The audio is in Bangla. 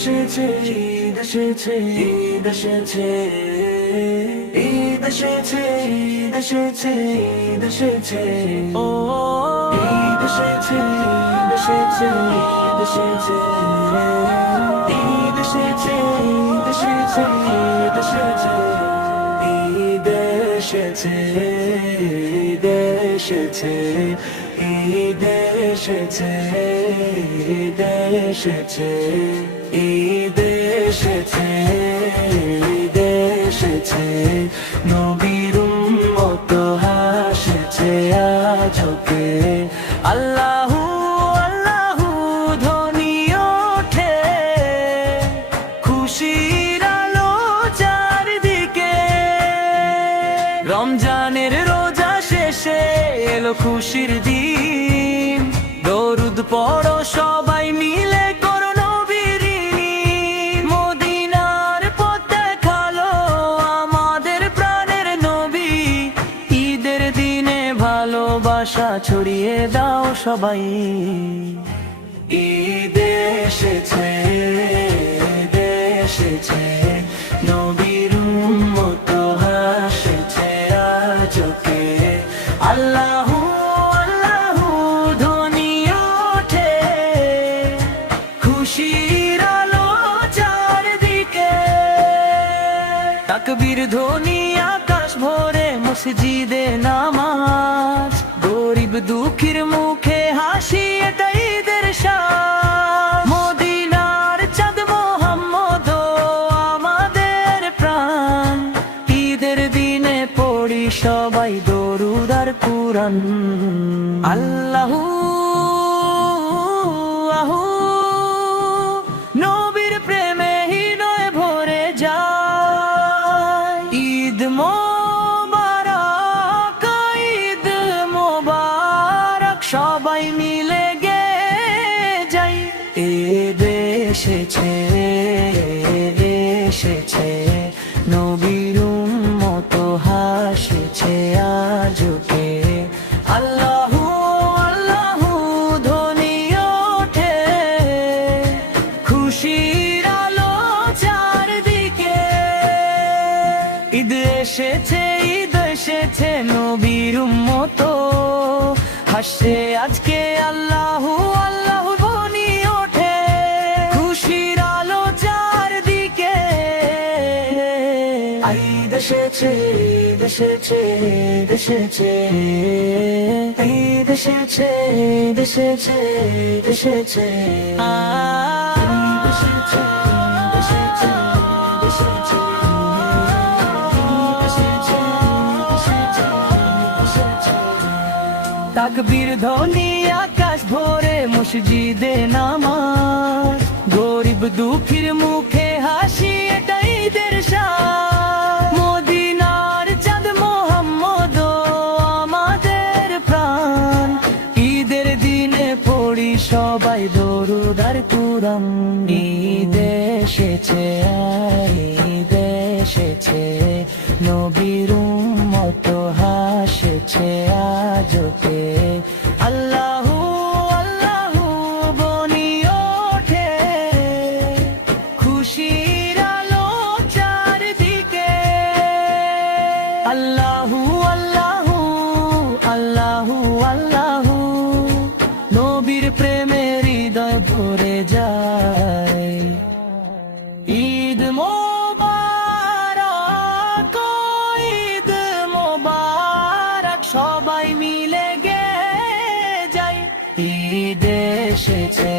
এসেছে, ঈদ এসেছে, ঈদ এসেছে, ঈদ এসেছে, ঈদ এসেছে, ঈদ এসেছে, ও ঈদ এসেছে, ঈদ এসেছে, ঈদ এসেছে, ঈদ এসেছে, ঈদ এসেছে, ঈদ এসেছে, ঈদ এসেছে, ঈদ এসেছে, ঈদ এসেছে, ঈদ এসেছে, ঈদ এসেছে, ঈদ এসেছে, নবীর উম্মত হাসছে আজকে। আল্লাহু আল্লাহু ধ্বনি ওঠে, খুশির আলো চারদিকে। রমজানের রোজা শেষে এলো খুশির দিন, দরুদ পড়ো সবাই মিলে, করো নবীর ঈদ। মদিনার পথ দেখালো আমাদের প্রাণের নবী, ঈদের দিনে ভালোবাসা ছড়িয়ে দাও সবাই। ঈদ এসেছে, ঈদ এসেছে, নবীর উম্মত হাসছে আজকে। আল্লাহু আল্লাহু ধ্বনি ওঠে, খুশির আলো চারদিকে। তাকবীর ধ্বনি আকাশ ভরে, মসজিদে নামাজ, গরিব দুঃখীর মুখে হাসি, এটাই ঈদের সাজ। মদিনার চাঁদ মোহাম্মদ আমাদের প্রাণ, ঈদের দিনে পড়ি সবাই দরুদ আর কুরআন। আল্লাহু আহু নবীর প্রেমে হৃদয় ভরে যায়। ঈদ মোবারক, ঈদ মোবারক, সবাই মিলে গে যাই। ঈদ এসেছে, এসেছে, নবীর উম্মত হাসছে আজকে। আল্লাহু আল্লাহু ধ্বনি ওঠে, খুশির আলো চারদিকে। ঈদ এসেছে, ঈদ এসেছে, নবীর উম্মত হাসছে আজকে। আল্লাহু আল্লাহু ধ্বনি ওঠে, খুশির আলো চারদিকে। ঈদ এসেছে, ঈদ এসেছে, ঈদ এসেছে, ঈদ এসেছে, ঈদ এসেছে, ঈদ এসেছে, ঈদ এসেছে, ঈদ এসেছে, ঈদ এসেছে, ঈদ এসেছে, ঈদ এসেছে। তাকবীর ধ্বনি আকাশ ভরে, মসজিদে নামাজ, গরিব দুঃখীর মুখে হাসি, এটাই ঈদের সাজ। মদিনার চাঁদ মোহাম্মদ আমাদের প্রাণ, ঈদের দিনে পড়ি সবাই দরুদ আর কুরআন। ঈদ এসেছে, ঈদ এসেছে, নবীর উম্মত হাসছে আজকে। আল্লাহু আল্লাহু ধ্বনি ওঠে, খুশির আলো চারদিকে। আল্লাহু আল্লাহু আল্লাহু আল্লাহু, নবীর প্রেমে হৃদয় ভরে যায়। ঈদ মোবারক, ঈদ মোবারক, সবাই মিলে গে যাই। ঈদ এসেছে,